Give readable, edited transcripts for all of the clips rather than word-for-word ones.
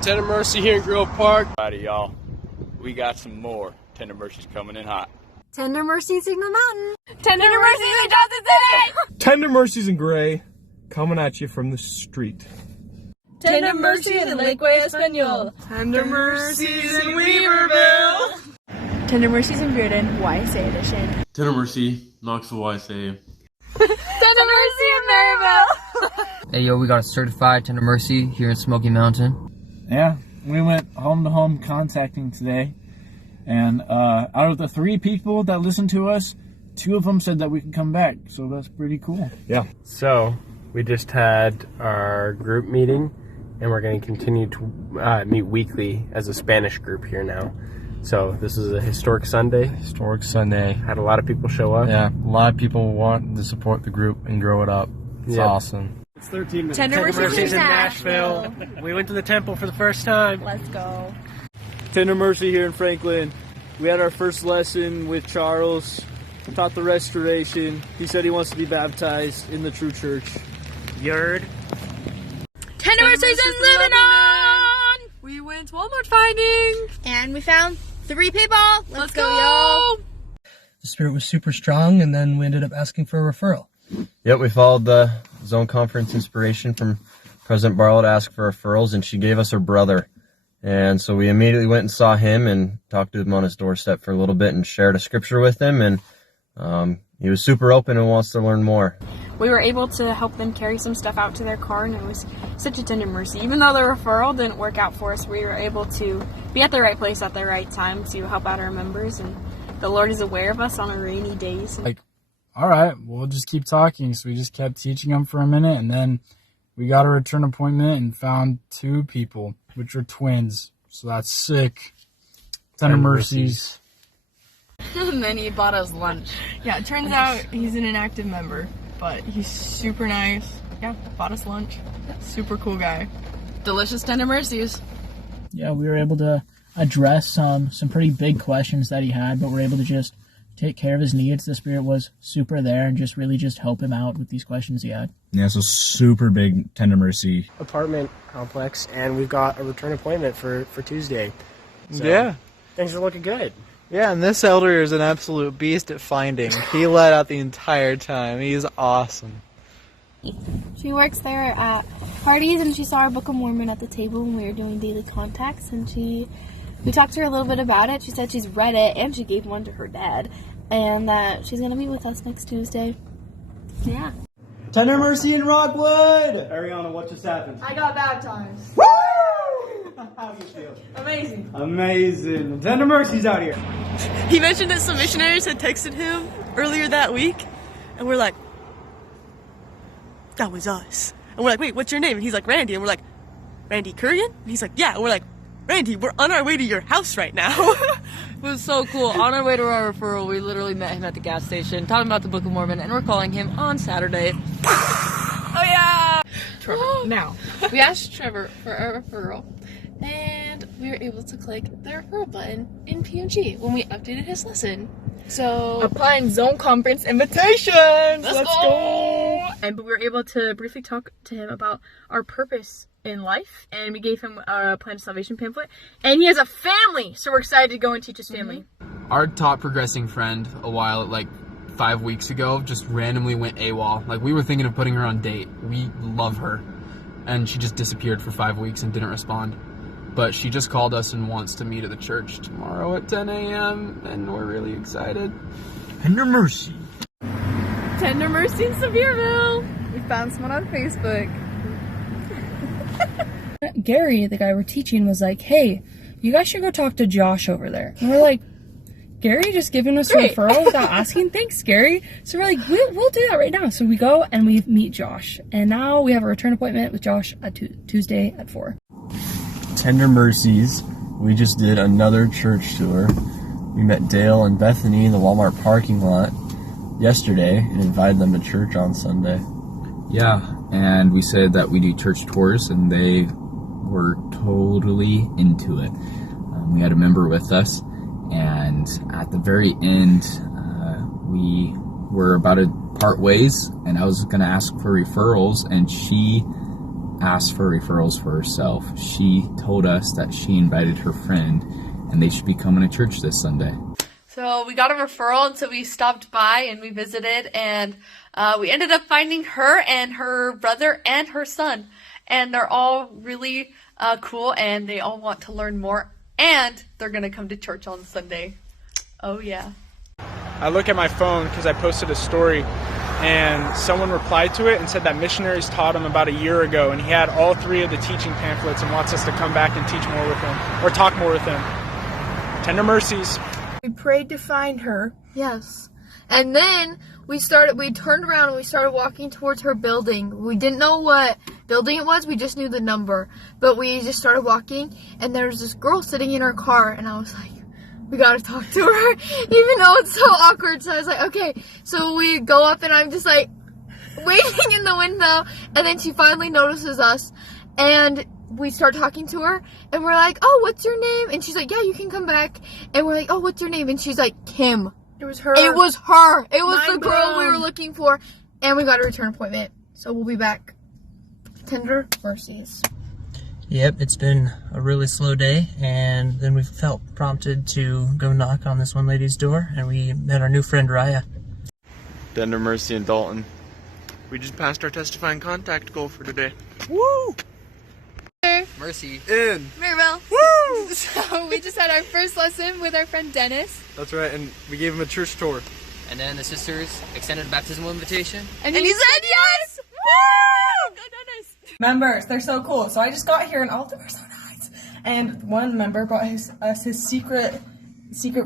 Tender Mercy here in Grove Park. Alrighty, y'all. We got some more Tender Mercies coming in hot. Tender Mercies Signal Mountain. Tender Mercies in Johnson City. Tender Mercies in Gray, coming at you from the street. Tender Mercies in Lakeway Espanol. Tender Mercies in Weaverville. Tender Mercies in Bearden, YSA edition. Tender Mercy, Knoxville YSA. Tender Mercy in Maryville. Hey yo, we got a certified Tender Mercy here in Smoky Mountain. Yeah, we went home to home contacting today, and out of the 3 people that listened to us, 2 of them said that we could come back, so that's pretty cool. Yeah. So we just had our group meeting, and we're going to continue to meet weekly as a Spanish group here now. So this is a historic Sunday. Historic Sunday. Had a lot of people show up. Yeah, a lot of people want to support the group and grow it up. It's awesome. It's 13 minutes. Tender Mercies in Nashville. We went to the temple for the first time. Let's go. Tender Mercy here in Franklin. We had our first lesson with Charles. Taught the restoration. He said he wants to be baptized in the true church. Yerd. Tender Mercies in Lebanon. We went Walmart finding. And we found 3 people. Let's go, y'all. The spirit was super strong, and then we ended up asking for a referral. Yep, we followed the zone conference inspiration from President Barlow to ask for referrals, and she gave us her brother. And so we immediately went and saw him and talked to him on his doorstep for a little bit and shared a scripture with him, and he was super open and wants to learn more. We were able to help them carry some stuff out to their car, and it was such a tender mercy. Even though the referral didn't work out for us, we were able to be at the right place at the right time to help out our members, and the Lord is aware of us on our rainy days. Like, all right, we'll just keep talking. So we just kept teaching them for a minute, and then we got a return appointment and found 2 people, which are twins. So that's sick. Tender Mercies. And then he bought us lunch. Yeah, it turns out he's an inactive member, but he's super nice. Yeah, bought us lunch. Super cool guy. Delicious Tender Mercies. Yeah, we were able to address some pretty big questions that he had, but we're able to just take care of his needs. The Spirit was super there and just really just help him out with these questions he had. Yeah, so super big Tender Mercy Apartment complex, and we've got a return appointment for Tuesday. So Yeah. things are looking good. Yeah, and this elder is an absolute beast at finding. He let out the entire time. He's awesome. She works there at parties, and she saw our Book of Mormon at the table when we were doing daily contacts, and we talked to her a little bit about it. She said she's read it, and she gave one to her dad, and that she's going to meet with us next Tuesday. Yeah. Tender Mercy in Rockwood! Ariana, what just happened? I got baptized. Woo! How do you feel? Amazing. Amazing. Tender Mercy's out here. He mentioned that some missionaries had texted him earlier that week, and we're like, that was us. And we're like, wait, what's your name? And he's like, Randy. And we're like, Randy Kurian? And he's like, yeah. And we're like, Randy, we're on our way to your house right now. It was so cool. On our way to our referral, we literally met him at the gas station, talking about the Book of Mormon, and we're calling him on Saturday. Oh, yeah. Trevor. Now, we asked Trevor for a referral, and we were able to click the referral button in PMG when we updated his lesson. So, Applying zone conference invitations. Let's go. But we were able to briefly talk to him about our purpose in life, and we gave him a Plan of Salvation pamphlet, and he has a family, so we're excited to go and teach his family. Our top progressing friend a while, like 5 weeks ago, just randomly went AWOL. Like, we were thinking of putting her on date. We love her, and she just disappeared for 5 weeks and didn't respond. But she just called us and wants to meet at the church tomorrow at 10 a.m., and we're really excited. Tender Mercy. Tender Mercy in Sevierville. We found someone on Facebook. Gary, the guy we're teaching, was like, hey, you guys should go talk to Josh over there. And we're like, Gary just giving us a referral without asking? Thanks, Gary. So we're like, we'll do that right now. So we go and we meet Josh. And now we have a return appointment with Josh at Tuesday at 4. Tender Mercies. We just did another church tour. We met Dale and Bethany in the Walmart parking lot yesterday and invited them to church on Sunday. Yeah, and we said that we do church tours, and they were totally into it. We had a member with us, and at the very end, we were about to part ways, and I was going to ask for referrals, and she ask for referrals for herself. She told us that she invited her friend and they should be coming to church this Sunday. So we got a referral, and so we stopped by and we visited, and we ended up finding her and her brother and her son. And they're all really cool, and they all want to learn more, and they're going to come to church on Sunday. Oh, yeah. I look at my phone because I posted a story, and someone replied to it and said that missionaries taught him about a year ago, and he had all 3 of the teaching pamphlets and wants us to come back and teach more with him, or talk more with him. Tender Mercies. We prayed to find her. Yes. And then we turned around and we started walking towards her building. We didn't know what building it was, we just knew the number. But we just started walking, and there was this girl sitting in her car, and I was like, we gotta talk to her, even though it's so awkward. So I was like, okay. So we go up, and I'm just like waiting in the window, and then she finally notices us, and we start talking to her, and we're like, oh, what's your name? And she's like, yeah, you can come back. And we're like, oh, what's your name? And she's like, Kim. It was her. It was her. It was Mind the girl blown. we were looking for, and we got a return appointment. So we'll be back. Tender Mercies. Yep, it's been a really slow day, and then we felt prompted to go knock on this one lady's door, and we met our new friend Raya. Tender Mercy and Dalton. We just passed our testifying contact goal for today. Woo! Mercy. In. Mirabelle. Woo! So we just had our first lesson with our friend Dennis. That's right, and we gave him a church tour. And then the sisters extended a baptismal invitation. And he said yes! Woo! Nice. Members, they're so cool. So I just got here and all of them are so nice. And one member brought us his secret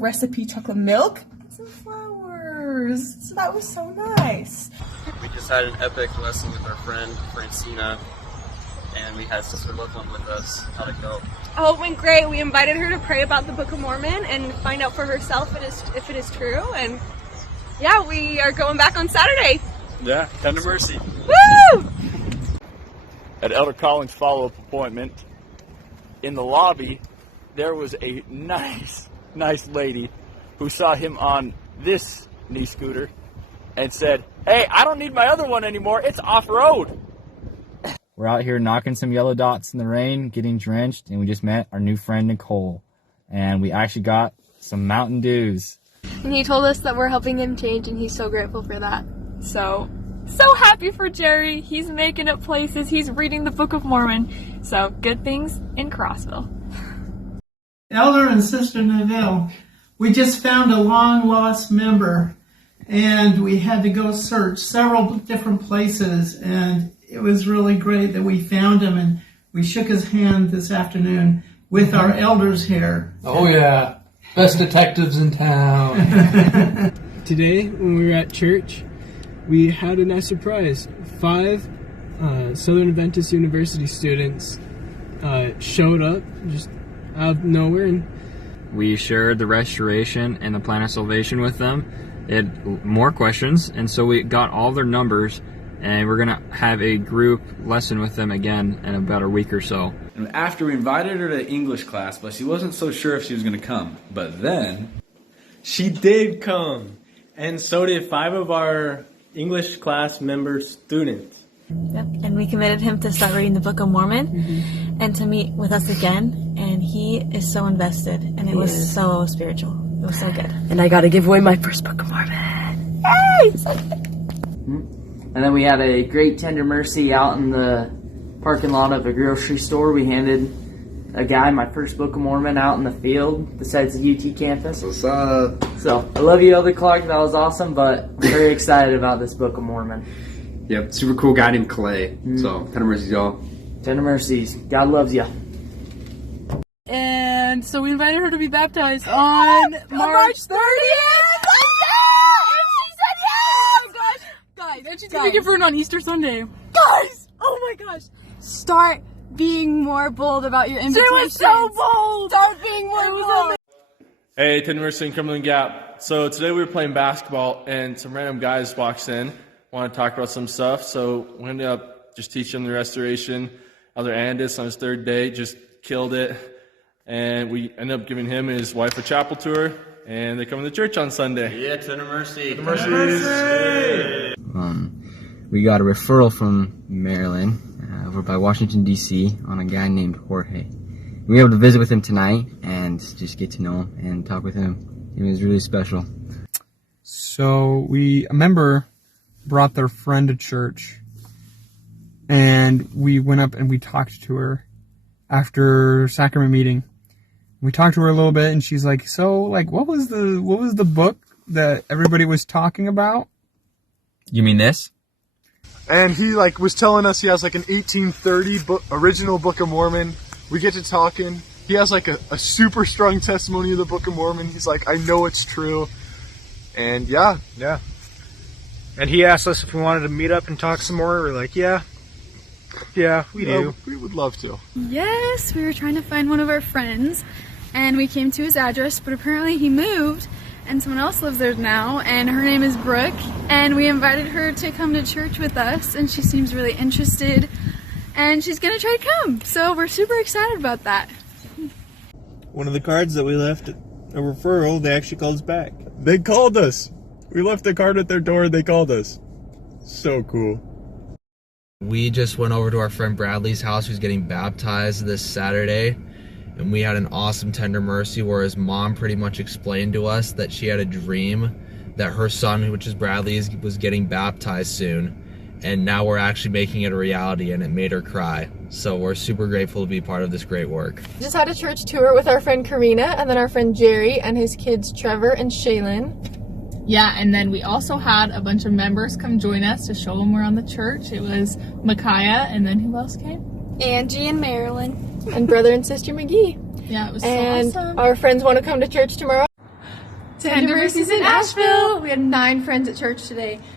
recipe chocolate milk and some flowers. So that was so nice. We just had an epic lesson with our friend Francina, and we had Sister Loveland with us. How'd it go? Oh, it went great. We invited her to pray about the Book of Mormon and find out for herself if it is true. And yeah, we are going back on Saturday. Yeah, Tender Mercy. Woo! At Elder Collins' follow-up appointment, in the lobby, there was a nice lady who saw him on this knee scooter and said, hey, I don't need my other one anymore. It's off-road. We're out here knocking some yellow dots in the rain, getting drenched, and we just met our new friend Nicole. And we actually got some Mountain Dews. And he told us that we're helping him change, and he's so grateful for that. So happy for Jerry. He's making it places. He's reading the Book of Mormon. So good things in Crossville. Elder and Sister Neville, we just found a long-lost member, and we had to go search several different places, and it was really great that we found him, and we shook his hand this afternoon with our elders here. Oh yeah, best detectives in town. Today, when we were at church, we had a nice surprise. 5 Southern Adventist University students showed up just out of nowhere. And we shared the restoration and the plan of salvation with them. They had more questions, and so we got all their numbers, and we're going to have a group lesson with them again in about a week or so. And after we invited her to English class, but she wasn't so sure if she was going to come. But then she did come, and so did 5 of our English class member students. Yep. And we committed him to start reading the Book of Mormon and to meet with us again. And he is so invested, and it was so spiritual. It was so good. And I got to give away my first Book of Mormon. Yay! And then we had a great Tender Mercy out in the parking lot of a grocery store. We handed a guy my first Book of Mormon out in the field besides the UT campus. What's up? So, I love you, Elder Clark. That was awesome, but I'm very excited about this Book of Mormon. Yep, super cool guy named Clay. So, Tender Mercies, y'all. Tender Mercies. God loves you. And so we invited her to be baptized on March 30th! Guys, and she's gonna be given on Easter Sunday. Guys! Oh my gosh. Start being more bold about your invitations. She was so bold! Start being more bold. Hey, Tender Mercy and Cumberland Gap. So today we were playing basketball, and some random guys walks in, want to talk about some stuff. So we ended up just teaching them the restoration. Elder Andis on his 3rd day just killed it. And we ended up giving him and his wife a chapel tour, and they come to church on Sunday. Yeah, Tender Mercy. Tender Mercy. We got a referral from Maryland. over by Washington, D.C. on a guy named Jorge. We were able to visit with him tonight and just get to know him and talk with him. It was really special. So a member brought their friend to church, and we went up and we talked to her after sacrament meeting. We talked to her a little bit, and she's like, "So, like, what was the book that everybody was talking about?" You mean this? And he was telling us he has an 1830 original Book of Mormon. We get to talking. He has a super strong testimony of the Book of Mormon. He's like, I know it's true. And yeah. And he asked us if we wanted to meet up and talk some more. We're like, yeah, we do. We would love to. Yes, we were trying to find one of our friends, and we came to his address, but apparently he moved, and someone else lives there now, and her name is Brooke, and we invited her to come to church with us, and she seems really interested, and she's gonna try to come, so we're super excited about that. One of the cards that we left, a referral, they actually called us back. They called us! We left a card at their door and they called us. So cool. We just went over to our friend Bradley's house who's getting baptized this Saturday, and we had an awesome tender mercy where his mom pretty much explained to us that she had a dream that her son, which is Bradley's, was getting baptized soon, and now we're actually making it a reality, and it made her cry. So we're super grateful to be part of this great work. Just had a church tour with our friend Karina and then our friend Jerry and his kids Trevor and Shaylin. Yeah, and then we also had a bunch of members come join us to show them around the church. It was Micaiah, and then who else came? Angie and Marilyn. And brother and sister McGee. Yeah, it was and so awesome. Our friends want to come to church tomorrow. Tender Mercies in Asheville. We had 9 friends at church today.